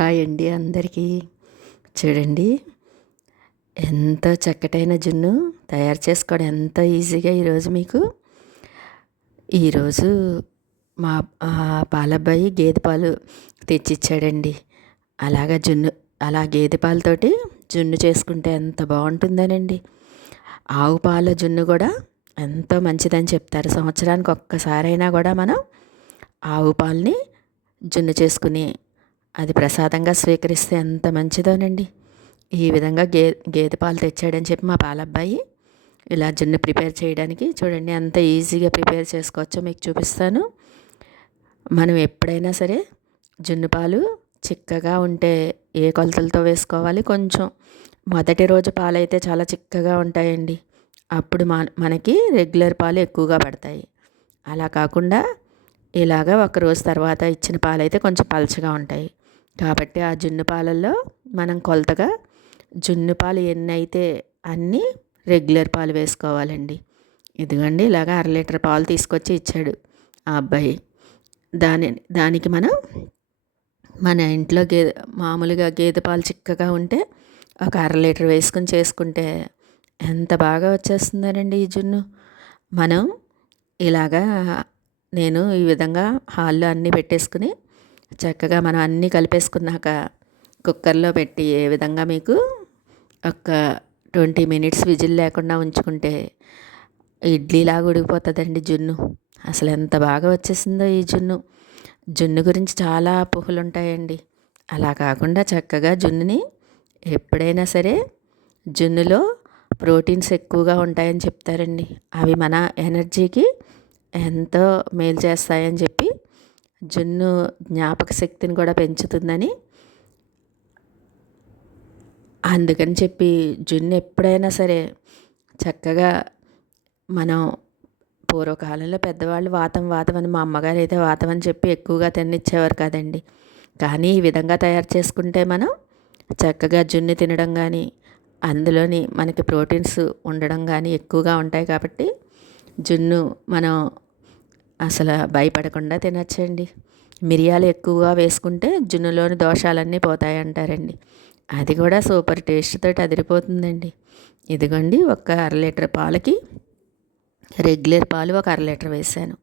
Hi అండి అందరికీ. చూడండి ఎంతో చక్కటైన జున్ను తయారు చేసుకోవడం ఎంతో ఈజీగా ఈరోజు మీకు. ఈరోజు మా పాలబ్బాయి గేదె పాలు తెచ్చిచ్చాడండి. అలాగా జున్ను అలా గేదె పాలతోటి జున్ను చేసుకుంటే ఎంత బాగుంటుందనండి. ఆవు పాల జున్ను కూడా ఎంతో మంచిదని చెప్తారు. సంవత్సరానికి ఒక్కసారైనా కూడా మనం ఆవు పాలని జున్ను చేసుకుని అది ప్రసాదంగా స్వీకరిస్తే ఎంత మంచిదోనండి. ఈ విధంగా గే గేదె పాలు తెచ్చాడని చెప్పి మా పాలబ్బాయి ఇలా జున్ను ప్రిపేర్ చేయడానికి చూడండి ఎంత ఈజీగా ప్రిపేర్ చేసుకోవచ్చో మీకు చూపిస్తాను. మనం ఎప్పుడైనా సరే జున్ను పాలు చిక్కగా ఉంటే ఏ కొలతలతో వేసుకోవాలి? కొంచెం మొదటి రోజు పాలైతే చాలా చిక్కగా ఉంటాయండి. అప్పుడు మా మనకి రెగ్యులర్ పాలు ఎక్కువగా పడతాయి. అలా కాకుండా ఇలాగ ఒక రోజు తర్వాత ఇచ్చిన పాలైతే కొంచెం పలచగా ఉంటాయి. కాబట్టి ఆ జున్ను పాలల్లో మనం కొలతగా జున్ను పాలు ఎన్ని అయితే అన్నీ రెగ్యులర్ పాలు వేసుకోవాలండి. ఇదిగోండి ఇలాగ అర లీటర్ పాలు తీసుకొచ్చి ఇచ్చాడు ఆ అబ్బాయి. దాని దానికి మనం మన ఇంట్లో గేదె మామూలుగా గేదె పాలు చిక్కగా ఉంటే ఒక అర లీటర్ వేసుకొని చేసుకుంటే ఎంత బాగా వచ్చేస్తుందనండి ఈ జున్ను. మనం ఇలాగా నేను ఈ విధంగా హాల్లో అన్నీ పెట్టేసుకుని చక్కగా మనం అన్నీ కలిపేసుకున్నాక కుక్కర్లో పెట్టి ఏ విధంగా మీకు ఒక ట్వంటీ మినిట్స్ విజిల్ లేకుండా ఉంచుకుంటే ఇడ్లీలాగా ఉడికిపోతుందండి జున్ను. అసలు ఎంత బాగా వచ్చేసిందో ఈ జున్ను. జున్ను గురించి చాలా అపోహలు ఉంటాయండి అలా కాకుండా చక్కగా జున్నుని ఎప్పుడైనా సరే జున్నులో ప్రోటీన్స్ ఎక్కువగా ఉంటాయని చెప్తారండి. అవి మన ఎనర్జీకి ఎంతో మేలు చేస్తాయని చెప్పి జున్ను జ్ఞాపక శక్తిని కూడా పెంచుతుందని అందుకని చెప్పి జున్ను ఎప్పుడైనా సరే చక్కగా మనం పూర్వకాలంలో పెద్దవాళ్ళు వాతం వాతం అని మా అమ్మగారు అయితే వాతం అని చెప్పి ఎక్కువగా తినిచ్చేవారు కదండి. కానీ ఈ విధంగా తయారు చేసుకుంటే మనం చక్కగా జున్ను తినడం కానీ అందులోని మనకి ప్రోటీన్స్ ఉండడం కానీ ఎక్కువగా ఉంటాయి కాబట్టి జున్ను మనం అసలు భయపడకుండా తినచ్చండి. మిరియాలు ఎక్కువగా వేసుకుంటే జున్నులోని దోషాలన్నీ పోతాయి అంటారండి అది కూడా సూపర్ టేస్ట్ తోటి అదిరిపోతుందండి. ఇదిగోండి ఒక అర లీటర్ పాలకి రెగ్యులర్ పాలు ఒక అర లీటర్ వేసాను.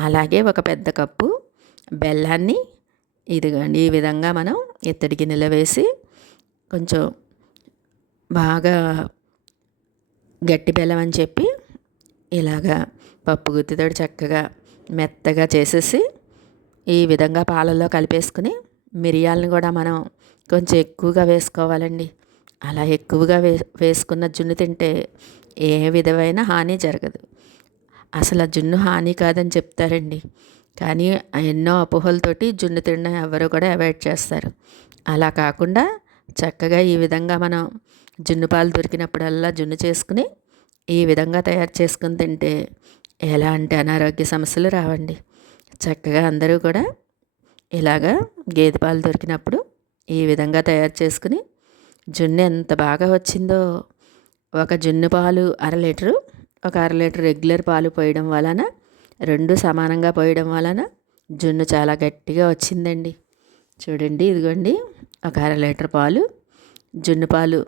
అలాగే ఒక పెద్ద కప్పు బెల్లాన్ని ఇదిగోండి ఈ విధంగా మనం ఎత్తడి గిన్నెలో వేసి కొంచెం బాగా గట్టి బెల్లం అని చెప్పి ఇలాగా పప్పు గుత్తితో చక్కగా మెత్తగా చేసేసి ఈ విధంగా పాలల్లో కలిపేసుకుని మిరియాలను కూడా మనం కొంచెం ఎక్కువగా వేసుకోవాలండి. అలా ఎక్కువగా వే వేసుకున్న జున్ను తింటే ఏ విధమైన హాని జరగదు. అసలు ఆ జున్ను హాని కాదని చెప్తారండి. కానీ ఎన్నో అపోహలతోటి జున్ను తినడం ఎవరు కూడా అవాయిడ్ చేస్తారు. అలా కాకుండా చక్కగా ఈ విధంగా మనం జున్ను పాలు దొరికినప్పుడల్లా జున్ను చేసుకుని ఈ విధంగా తయారు చేసుకుని తింటే ఎలాంటి అనారోగ్య సమస్యలు రావండి. చక్కగా అందరూ కూడా ఇలాగా గేదె పాలు దొరికినప్పుడు ఈ విధంగా తయారు చేసుకుని జున్ను ఎంత బాగా వచ్చిందో ఒక జున్ను పాలు అర లీటరు ఒక అర లీటర్ రెగ్యులర్ పాలు పోయడం వలన రెండు సమానంగా పోయడం వలన జున్ను చాలా గట్టిగా వచ్చిందండి. చూడండి ఇదిగోండి ఒక అర లీటర్ పాలు జున్ను పాలు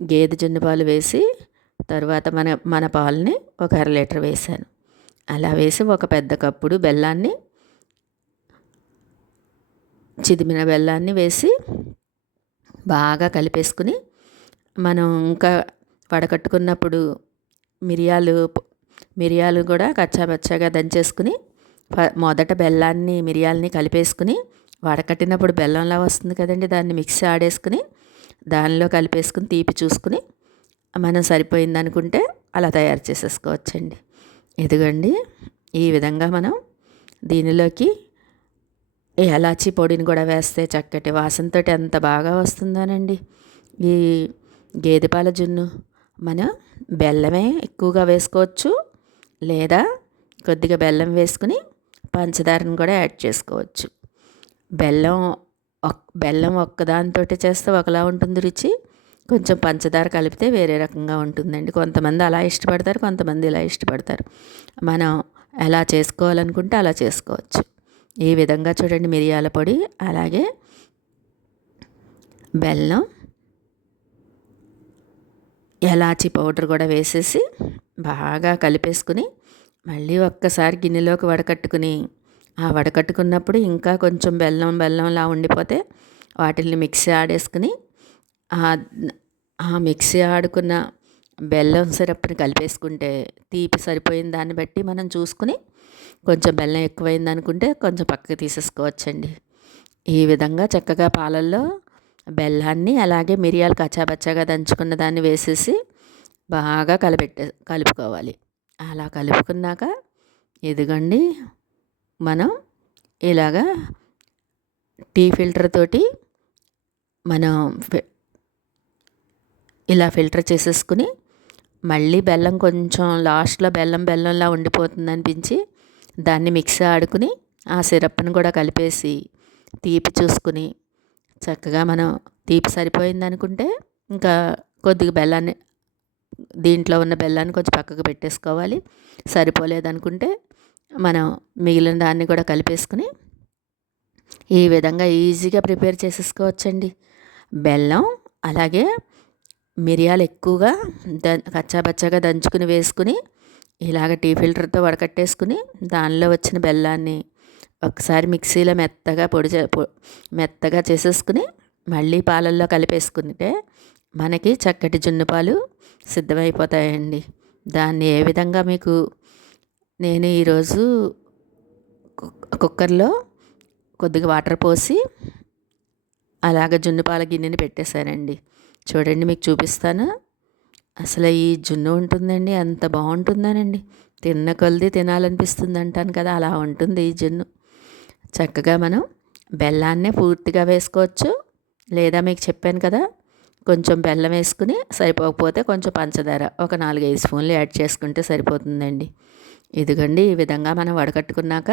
గేదె జున్ను పాలు వేసి తర్వాత మన మన పాలని ఒక అర లీటర్ వేసాను అలా వేసి ఒక పెద్ద కప్పుడు బెల్లాన్ని చిదిమిన బెల్లాన్ని వేసి బాగా కలిపేసుకుని మనం ఇంకా వడకట్టుకున్నప్పుడు మిరియాలు మిరియాలు కూడా కచ్చాబచ్చాగా దంచేసుకుని మొదట బెల్లాన్ని మిరియాలని కలిపేసుకుని వడకట్టినప్పుడు బెల్లంలా వస్తుంది కదండి దాన్ని మిక్సీ ఆడేసుకుని దానిలో కలిపేసుకుని తీపి చూసుకుని మనం సరిపోయిందనుకుంటే అలా తయారు చేసేసుకోవచ్చండి. ఇదిగండి ఈ విధంగా మనం దీనిలోకి ఎలాచి పొడిని కూడా వేస్తే చక్కటి వాసనతో ఎంత బాగా వస్తుందోనండి. ఈ గేదె పాల జున్ను మనం బెల్లమే ఎక్కువగా వేసుకోవచ్చు. లేదా కొద్దిగా బెల్లం వేసుకుని పంచదారను కూడా యాడ్ చేసుకోవచ్చు. బెల్లం బెల్లం ఒక్కదానితో చేస్తే ఒకలా ఉంటుంది రుచి. కొంచెం పంచదార కలిపితే వేరే రకంగా ఉంటుందండి. కొంతమంది అలా ఇష్టపడతారు కొంతమంది ఇలా ఇష్టపడతారు. మనం ఎలా చేసుకోవాలనుకుంటే అలా చేసుకోవచ్చు. ఈ విధంగా చూడండి మిరియాల పొడి అలాగే బెల్లం ఎలాచి పౌడర్ కూడా వేసేసి బాగా కలిపేసుకుని మళ్ళీ ఒక్కసారి గిన్నెలోకి వడకట్టుకుని ఆ వడకట్టుకున్నప్పుడు ఇంకా కొంచెం బెల్లం బెల్లంలా ఉండిపోతే వాటిల్ని మిక్సీ ఆడేసుకుని ఆ మిక్సీ ఆడుకున్న బెల్లం సిరప్ని కలిపేసుకుంటే తీపి సరిపోయిన దాన్ని బట్టి మనం చూసుకుని కొంచెం బెల్లం ఎక్కువైంది అనుకుంటే కొంచెం పక్కకి తీసేసుకోవచ్చండి. ఈ విధంగా చక్కగా పాలల్లో బెల్లాన్ని అలాగే మిరియాలు కచ్చాబచ్చాగా దంచుకున్న దాన్ని వేసేసి బాగా కలిపెట్టే కలుపుకోవాలి. అలా కలుపుకున్నాక ఎదుగండి మనం ఇలాగా టీ ఫిల్టర్ తోటి మనం ఇలా ఫిల్టర్ చేసేసుకుని మళ్ళీ బెల్లం కొంచెం లాస్ట్లో బెల్లం బెల్లంలా ఉండిపోతుంది అనిపించి దాన్ని మిక్సీ ఆడుకుని ఆ సిరప్ను కూడా కలిపేసి తీపి చూసుకుని చక్కగా మనం తీపి సరిపోయింది అనుకుంటే ఇంకా కొద్దిగా బెల్లాన్ని దీంట్లో ఉన్న బెల్లాన్ని కొంచెం పక్కకు పెట్టేసుకోవాలి. సరిపోలేదనుకుంటే మనం మిగిలిన దాన్ని కూడా కలిపేసుకుని ఈ విధంగా ఈజీగా ప్రిపేర్ చేసేసుకోవచ్చండి. బెల్లం అలాగే మిరియాలు ఎక్కువగా ద కచ్చాబచ్చాగా దంచుకుని వేసుకుని ఇలాగ టీ ఫిల్టర్తో వడకట్టేసుకుని దానిలో వచ్చిన బెల్లాన్ని ఒకసారి మిక్సీలో మెత్తగా పొడి మెత్తగా చేసేసుకుని మళ్ళీ పాలల్లో కలిపేసుకుంటే మనకి చక్కటి జున్ను పాలు సిద్ధమైపోతాయండి. దాన్ని ఏ విధంగా మీకు నేను ఈరోజు కుక్కర్లో కొద్దిగా వాటర్ పోసి అలాగ జున్ను పాల గిన్నెని పెట్టేశానండి. చూడండి మీకు చూపిస్తాను. అసలు ఈ జున్ను ఉంటుందండి అంత బాగుంటుందనండి. తిన్న కొలది తినాలనిపిస్తుంది అంటాను కదా అలా ఉంటుంది ఈ జున్ను. చక్కగా మనం బెల్లాన్నే పూర్తిగా వేసుకోవచ్చు. లేదా మీకు చెప్పాను కదా కొంచెం బెల్లం వేసుకుని సరిపోకపోతే కొంచెం పంచదార ఒక నాలుగైదు స్పూన్లు యాడ్ చేసుకుంటే సరిపోతుందండి. ఇదిగండి ఈ విధంగా మనం వడకట్టుకున్నాక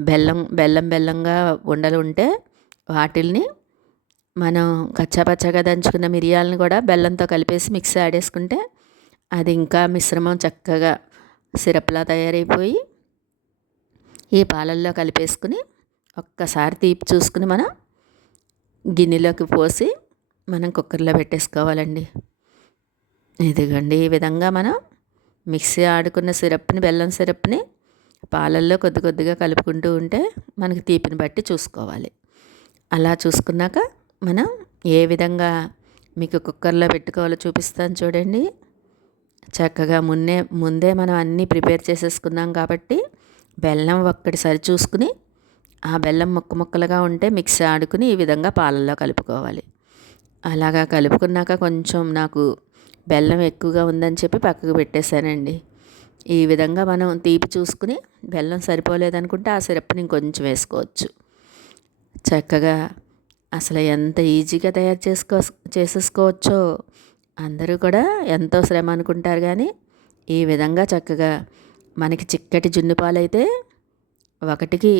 బెల్లం బెల్లం బెల్లంగా ఉండలు ఉంటే వాటిల్ని మనం కచ్చాపచ్చాగా దంచుకున్న మిరియాలను కూడా బెల్లంతో కలిపేసి మిక్సీ ఆడేసుకుంటే అది ఇంకా మిశ్రమం చక్కగా సిరప్లా తయారైపోయి ఈ పాలల్లో కలిపేసుకుని ఒక్కసారి తీపి చూసుకుని మనం గిన్నెలోకి పోసి మనం కుక్కర్లో పెట్టేసుకోవాలండి. ఇదిగండి ఈ విధంగా మనం మిక్సీ ఆడుకున్న సిరప్ని బెల్లం సిరప్ని పాలల్లో కొద్ది కొద్దిగా కలుపుకుంటూ ఉంటే మనకి తీపిని బట్టి చూసుకోవాలి. అలా చూసుకున్నాక మనం ఏ విధంగా మీకు కుక్కర్లో పెట్టుకోవాలో చూపిస్తాను చూడండి. చక్కగా మున్నే ముందే మనం అన్నీ ప్రిపేర్ చేసేసుకున్నాం కాబట్టి బెల్లం ఒక్కటిసారి చూసుకుని ఆ బెల్లం ముక్క ముక్కలుగా ఉంటే మిక్సీ ఆడుకుని ఈ విధంగా పాలల్లో కలుపుకోవాలి. అలాగా కలుపుకున్నాక కొంచెం నాకు బెల్లం ఎక్కువగా ఉందని చెప్పి పక్కకు పెట్టేశానండి. ఈ విధంగా మనం తీపి చూసుకుని బెల్లం సరిపోలేదనుకుంటే ఆ సిరప్ని ఇంకొంచెం వేసుకోవచ్చు. చక్కగా అసలు ఎంత ఈజీగా తయారు చేసుకో చేసేసుకోవచ్చో అందరూ కూడా ఎంతో శ్రమ అనుకుంటారు కానీ ఈ విధంగా చక్కగా మనకి చిక్కటి జున్ను పాలైతే ఒకటికి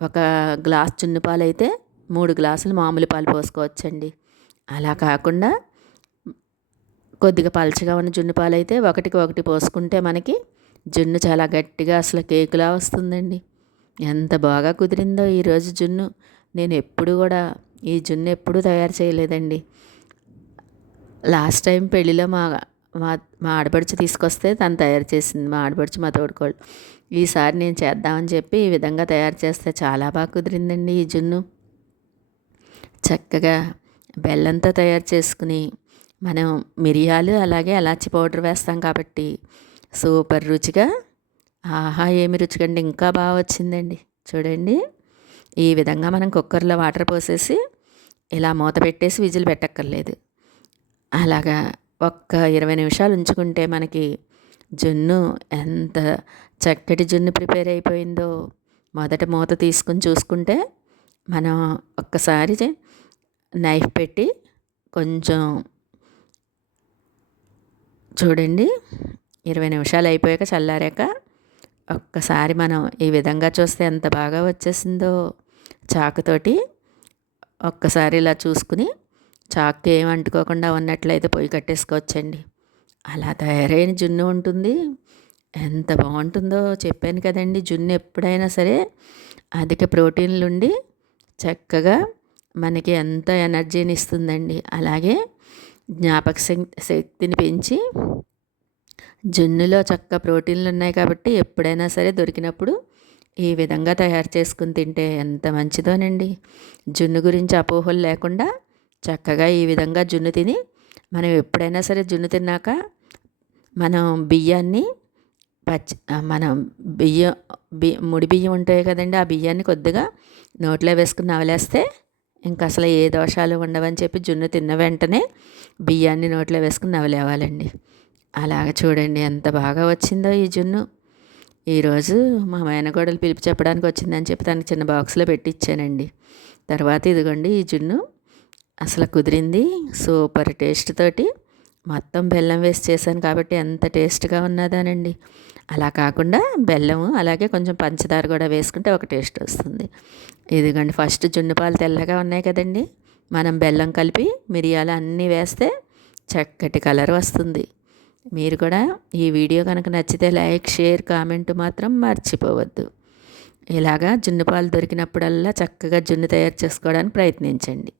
ఒక గ్లాస్ జున్ను పాలైతే మూడు గ్లాసులు మామూలు పాలు పోసుకోవచ్చండి. అలా కాకుండా కొద్దిగా పలచగా ఉన్న జున్ను పాలు అయితే ఒకటికి ఒకటి పోసుకుంటే మనకి జున్ను చాలా గట్టిగా అసలు కేకులా వస్తుందండి. ఎంత బాగా కుదిరిందో ఈరోజు జున్ను. నేను ఎప్పుడు కూడా ఈ జున్ను ఎప్పుడూ తయారు చేయలేదండి. లాస్ట్ టైం పెళ్ళిలో మా మా మా ఆడపడుచు తీసుకొస్తే తను తయారు చేసింది మా ఆడపడుచు మా తోడుకోళ్ళు. ఈసారి నేను చేద్దామని చెప్పి ఈ విధంగా తయారు చేస్తే చాలా బాగా కుదిరిందండి ఈ జున్ను. చక్కగా బెల్లంతో తయారు చేసుకుని మనం మిరియాలు అలాగే అలాచి పౌడర్ వేస్తాం కాబట్టి సూపర్ రుచిగా ఆహా ఏమి రుచికండి ఇంకా బాగా వచ్చిందండి. చూడండి ఈ విధంగా మనం కుక్కర్లో వాటర్ పోసేసి ఇలా మూత పెట్టేసి విజిల్ పెట్టక్కర్లేదు. అలాగా ఒక్క ఇరవై నిమిషాలు ఉంచుకుంటే మనకి జున్ను ఎంత చక్కటి జున్ను ప్రిపేర్ అయిపోయిందో మొదట మూత తీసుకుని చూసుకుంటే మనం ఒక్కసారి నైఫ్ పెట్టి కొంచెం చూడండి ఇరవై నిమిషాలు అయిపోయాక చల్లారాక ఒక్కసారి మనం ఈ విధంగా చూస్తే ఎంత బాగా వచ్చేసిందో చాకుతోటి ఒక్కసారి ఇలా చూసుకుని చాక్కి ఏం అంటుకోకుండా ఉన్నట్లయితే పొయ్యి కట్టేసుకోవచ్చండి. అలా తయారైన జున్ను ఉంటుంది. ఎంత బాగుంటుందో చెప్పాను కదండి. జున్ను ఎప్పుడైనా సరే అధిక ప్రోటీన్లు ఉండి చక్కగా మనకి ఎంత ఎనర్జీని ఇస్తుందండి అలాగే జ్ఞాపక శక్తిని పెంచి జున్నులో చక్క ప్రోటీన్లు ఉన్నాయి కాబట్టి ఎప్పుడైనా సరే దొరికినప్పుడు ఈ విధంగా తయారు చేసుకుని తింటే ఎంత మంచిదోనండి. జున్ను గురించి అపోహలు లేకుండా చక్కగా ఈ విధంగా జున్ను తిని మనం ఎప్పుడైనా సరే జున్ను తిన్నాక మనం బియ్యాన్ని పచ్చి మనం బియ్యం బి ముడి బియ్యం ఉంటాయి కదండి ఆ బియ్యాన్ని కొద్దిగా నోట్లో వేసుకుని నవలేస్తే ఇంకా అసలు ఏ దోషాలు ఉండవని చెప్పి జున్ను తిన్న వెంటనే బియ్యాన్ని నోట్లో వేసుకుని నవలేవాలండి. అలాగ చూడండి ఎంత బాగా వచ్చిందో ఈ జున్ను. ఈరోజు మా మేనగోడలు పిలిపి చెప్పడానికి వచ్చిందని చెప్పి తనకి చిన్న బాక్స్లో పెట్టించానండి తర్వాత ఇదిగోండి ఈ జున్ను. అసలు కుదిరింది. సూపర్ టేస్ట్ తోటి మొత్తం బెల్లం వేసి చేశాను కాబట్టి ఎంత టేస్ట్గా ఉన్నదానండి. అలా కాకుండా బెల్లము అలాగే కొంచెం పంచదార కూడా వేసుకుంటే ఒక టేస్ట్ వస్తుంది. ఇదిగోండి ఫస్ట్ జున్ను పాలు తెల్లగా ఉన్నాయి కదండి. మనం బెల్లం కలిపి మిరియాలు అన్నీ వేస్తే చక్కటి కలర్ వస్తుంది. మీరు కూడా ఈ వీడియో కనుక నచ్చితే లైక్ షేర్ కామెంట్ మాత్రం మర్చిపోవద్దు. ఇలాగా జున్ను పాలు దొరికినప్పుడల్లా చక్కగా జున్ను తయారు చేసుకోవడానికి ప్రయత్నించండి.